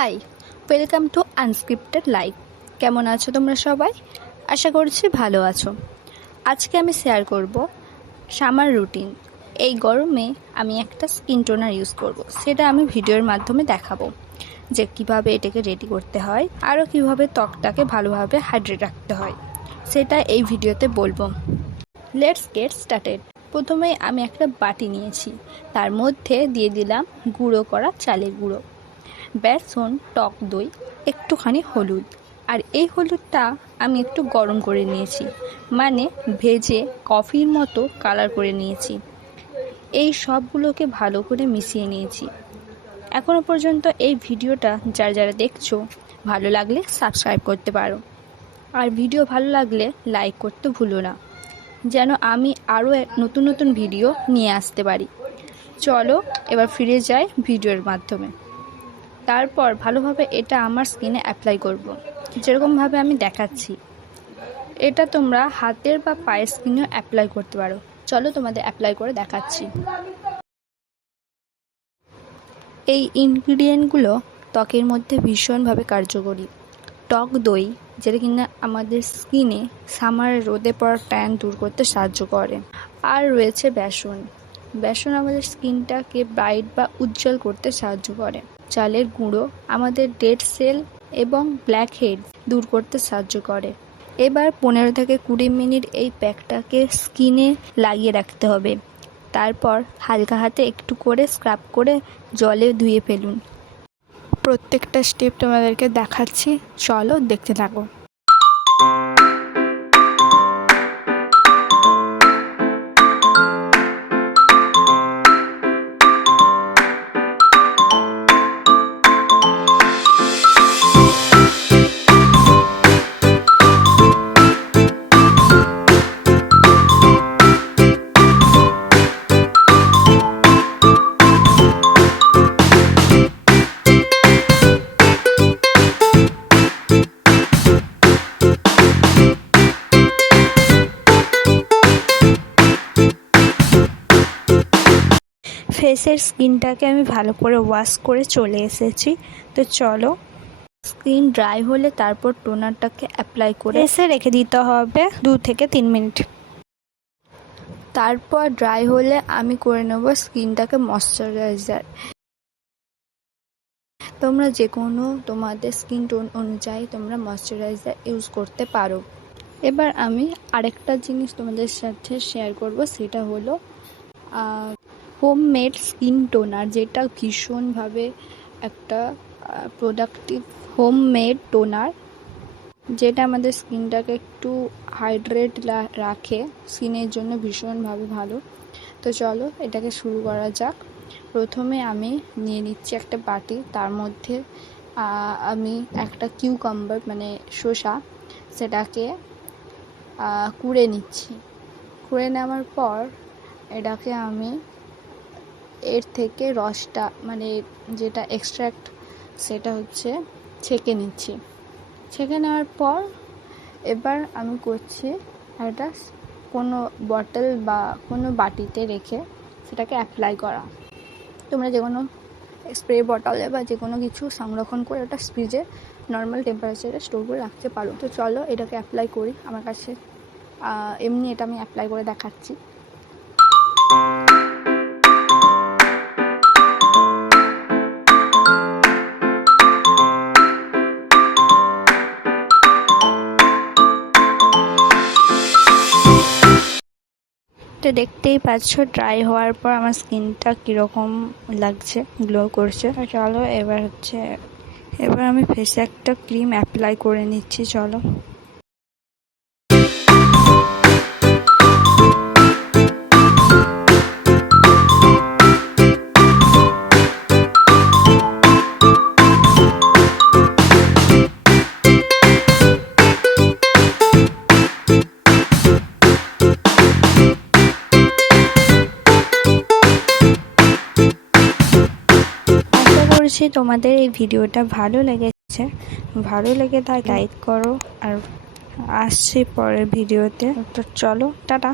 High, welcome to unscripted life. কেমন আছো তোমরা সবাই? আশা করছি ভালো আছো। আজকে আমি শেয়ার করব সামার রুটিন। এই গরমে আমি একটা স্কিন টোনার ইউজ করব, সেটা আমি ভিডিওর মাধ্যমে দেখাবো যে কিভাবে এটাকে রেডি করতে হয়, আরও কিভাবে ত্বকটাকে ভালোভাবে হাইড্রেট রাখতে হয়, সেটা এই ভিডিওতে বলবো। Let's get started. প্রথমে আমি একটা বাটি নিয়েছি, তার মধ্যে দিয়ে দিলাম গুঁড়ো করা চালের গুঁড়ো, বেসন, টক দই, একটুখানি হলুদ। আর এই হলুদটা আমি একটু গরম করে নিয়েছি, মানে ভেজে কফির মতো কালার করে নিয়েছি। এই সবগুলোকে ভালো করে মিশিয়ে নিয়েছি। এখনও পর্যন্ত এই ভিডিওটা যারা দেখছো, ভালো লাগলে সাবস্ক্রাইব করতে পারো, আর ভিডিও ভালো লাগলে লাইক করতে ভুলো না, যেন আমি আরও নতুন নতুন ভিডিও নিয়ে আসতে পারি। চলো এবার ফিরে যাই ভিডিওর মাধ্যমে। তারপর ভালোভাবে এটা আমার স্কিনে অ্যাপ্লাই করব, যেরকমভাবে আমি দেখাচ্ছি। এটা তোমরা হাতের বা পায়ের স্কিনেও অ্যাপ্লাই করতে পারো। চলো তোমাদের অ্যাপ্লাই করে দেখাচ্ছি। এই ইনগ্রিডিয়েন্টগুলো ত্বকের মধ্যে ভীষণভাবে কার্যকরী। টক দই, যেটা কিনা আমাদের স্কিনে সামারে রোদে পড়া ট্যান দূর করতে সাহায্য করে। আর রয়েছে বেসন। বেসন আমাদের স্কিনটাকে ব্রাইট বা উজ্জ্বল করতে সাহায্য করে। চালের গুঁড়ো আমাদের ডেড সেল এবং ব্ল্যাক হেড দূর করতে সাহায্য করে। এবার 15 থেকে 20 মিনিট এই প্যাকটাকে স্কিনে লাগিয়ে রাখতে হবে। তারপর হালকা হাতে একটু করে স্ক্রাব করে জলে ধুয়ে ফেলুন। প্রত্যেকটা স্টেপ তোমাদেরকে দেখাচ্ছি, চলো দেখতে থাকো। ফেসের স্কিনটাকে আমি ভালো করে ওয়াশ করে চলে এসেছি। তো চলো, স্কিন ড্রাই হলে তারপর টোনারটাকে অ্যাপ্লাই করে ফেসে রেখে দিতে হবে 2 থেকে 3 মিনিট। তারপর ড্রাই হলে আমি করে নেব স্কিনটাকে ময়শ্চারাইজার। তোমরা যে কোনো তোমাদের স্কিন টোন অনুযায়ী তোমরা ময়শ্চারাইজার ইউজ করতে পারো। এবার আমি আরেকটা জিনিস তোমাদের সাথে শেয়ার করব, সেটা হলো হোমমেড স্কিন টোনার, যেটা ভীষণভাবে একটা প্রোডাক্টিভ হোমমেড টোনার, যেটা আমাদের স্কিনটাকে একটু হাইড্রেট রাখে, স্কিনের জন্য ভীষণভাবে ভালো। তো চলো এটাকে শুরু করা যাক। প্রথমে আমি নিয়ে নিচ্ছি একটা বাটি, তার মধ্যে আমি একটা কিউকাম্বার মানে শসা, সেটাকে কুড়ে নিচ্ছি। কুড়ে নেওয়ার পর এটাকে আমি এর থেকে রসটা মানে যেটা এক্সট্র্যাক্ট, সেটা হচ্ছে ছেঁকে নিচ্ছি। ছেঁকে নেওয়ার পর এবার আমি করছি একটা কোনো বটল বা কোনো বাটিতে রেখে সেটাকে অ্যাপ্লাই করা। তোমরা যে কোনো স্প্রে বটলে বা যে কোনো কিছু সংরক্ষণ করে ওটা ফ্রিজে নর্মাল টেম্পারেচারে স্টোর করে রাখতে পারো। তো চলো এটাকে অ্যাপ্লাই করি। আমার কাছে এমনি এটা আমি অ্যাপ্লাই করে দেখাচ্ছি। তো দেখতেই পাচ্ছ ড্রাই হওয়ার পর আমার স্কিনটা কীরকম লাগছে, গ্লো করছে। চলো এবার আমি ফেসে একটা ক্রিম অ্যাপ্লাই করে নিচ্ছি। চলো তোমাদের এই ভিডিওটা ভালো লেগেছে, ভালো লেগে তা লাইক করো, আর আসছি পরের ভিডিওতে। তো চলো টাটা।